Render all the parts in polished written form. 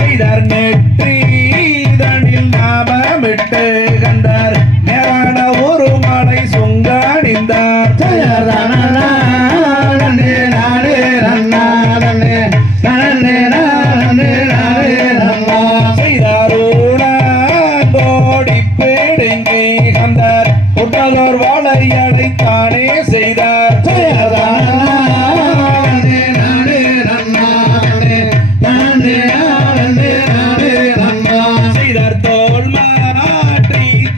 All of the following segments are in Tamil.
செய்தார் நெற்றி தனில் நாமமிட்டு கண்டார் நேரான ஒரு மலை சுங்காணிந்தார் செய்தார் ஊழோடி பேடுங்கி கண்டார் புட்டலோர் வாழையடை தானே செய்தார்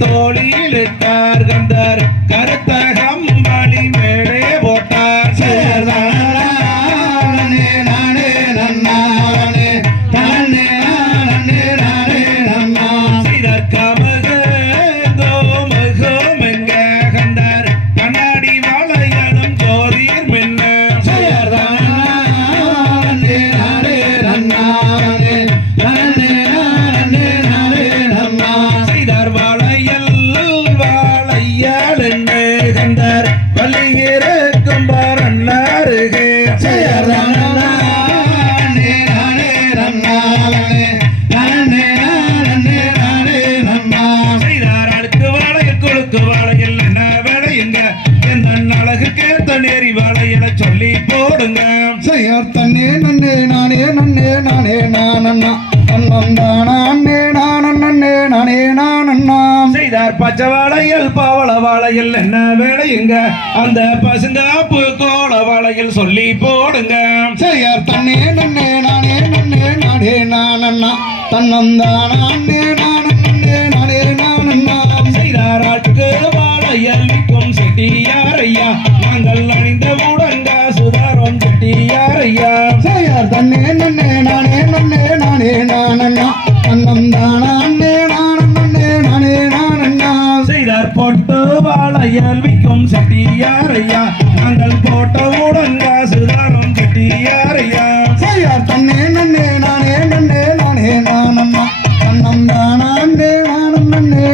தோளிலிட்டார் கண்டார் கருத்த கம்பளி மேலே போட்டார் செய்தார் கமகோமகோம் எங்க கண்டார் கண்ணாடி வாழையடும் ஜோதிர் மின்ன செய்தார் கண்டார் பள்ளியிறக்கும் பரன்னாருகே செய்தார் அழுக்கு வாழையில் கொழுக்கு வாழையில் என்ன வேலையுங்க எந்த அழகுக்கேத்த நேரி வாழையில சொல்லி போடுங்க செய்யார் தன்னே நன்னே நானே நன்னே நானே நானண்ணா அண்ணே நானே நானே நானண்ணா செய்தார் பச்சை வாழையில் பவள வாழையில் என்ன வேலையுங்க அந்த பசுங்காப்பு கோல வாழையில் சொல்லி போடுங்க செய்யார் தன்னே நன்னே நானே நன்னே நானே நானண்ணா தன்னந்தானே நானே நானே நானண்ணா செய்தார் அட்டு வாழையில் விற்கும் செட்டியாரையா நாங்கள் அணிந்த உடங்க சுதாரம் செட்டியாரையா செய்யார் தன்னே நன்னே நானே நன்னே நானே நானண்ணா தன்னந்தானே நானே நானண்ணா செய்தார் பொட்டு வாழையில் விற்கும் செட்டியாரையா நாங்கள் போட்ட உடங்க சுதாரம் செட்டியாரையா செய்யார் தன்னே நன்னே நானே நானண்ணா தன்னந்தானே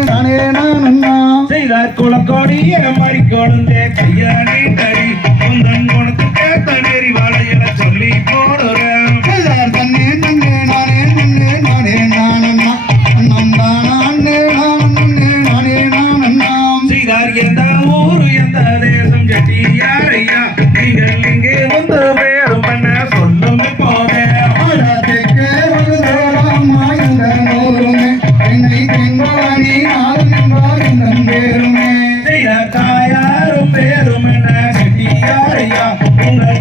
நானே நானண்ணா செய்தார் குளக்கோடிய மறி கொழுந்தே கையானே தடி குந்தன் குணத்து கேத்த நெறி வாழையில சொல்லி போடுறேன் செய்தார் தன்னே நன்னே நானே நானண்ணா தன்னந்தானே நானண்ணா செய்தார் எந்த ஊரு எந்த தேசம் செட்டியாரையா நீங்கள் இங்கே வந்து பேரும் என்ன சொல்லும் போதே செய்தார் தாயாரும் பேரும் என்ன செட்டியாரையா உங்கள்